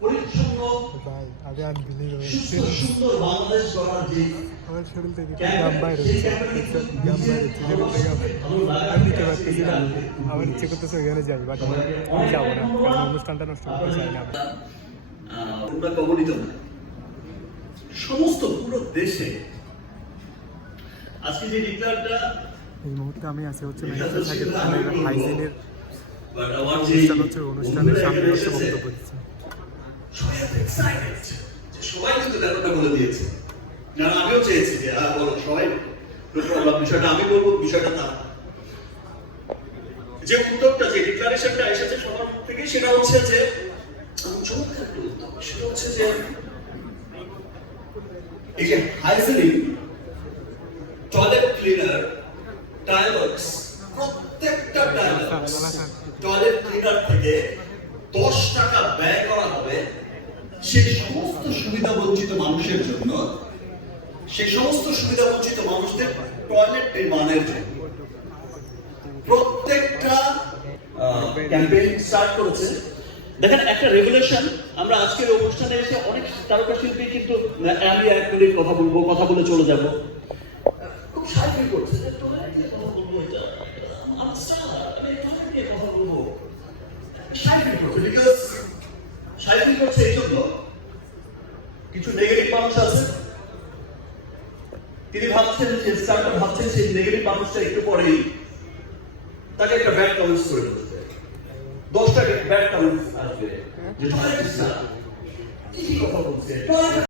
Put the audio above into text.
পরিচ্ছন্ন সুন্দর বাংলাদেশ গড়ার যে আমার শরীর থেকে গাম বাইরে গাম বাইরে আমি নিতে পারতেছি না। আমার ইচ্ছে করতেছে ওইখানে যাই, বাট আমি যাবো না, কারণ অনুষ্ঠানটা নষ্ট করতে চাই না। সমস্ত পুরো দেশে আজকে যে ডিক্লারটা এই মুহূর্তে আমি আছি হচ্ছে হাইজিনের অনুষ্ঠান হচ্ছে, অনুষ্ঠানের সামনে হচ্ছে বক্তব্য দিচ্ছে। সবাই কিন্তু ব্যাপারটা বলে দিয়েছে, না আমিও চেয়েছি যে বলো সবাই বিষয়টা আমি বলবো, বিষয়টা তা যে উদ্যোগটা যে ডিক্লারেশনটা এসেছে সবার মুখ থেকে, সেটা হচ্ছে যে চমৎকার একটা উদ্যোগ। সেটা হচ্ছে যে এই যে হাইজিনিক টয়লেট ক্লিনার টাইলস, প্রত্যেকটা টাইলস টয়লেট ক্লিনার থেকে 10 টাকা ব্যয় করা হবে সেই সমস্ত সুবিধা বঞ্চিত মানুষের জন্য, সেই সমস্ত সুবিধা বঞ্চিত মানুষদের টয়লেট নির্মাণের জন্য। প্রত্যেকটা ক্যাম্পেইন স্টার্ট করেছে। দেখেন একটা রেগুলেশন, আমরা আজকের অনুষ্ঠানে এসে অনেক তারকা শিল্পী কিন্তু আমি 1 মিনিট কথা বলে চলে যাব, খুব সাহায্য করছে যে টয়লেট নিয়ে কথা বলবো, এটা আমার স্টাইল, আমি টয়লেট নিয়ে কথা বলবো, সাহায্য করছে। বিকজ সাহায্য করছে এই জন্য কিছু নেগেটিভ মানুষ আছে, তিনি ভাবছেন যে স্টার্টআপ ভাবছেন সেই নেগেটিভ মানুষটা একটু পরেই তাকে একটা ব্যাড কমেন্টস করে দিচ্ছে, 10টা ব্যাড কমেন্টস আসবে যে টয়লেট কি কথা বলছে।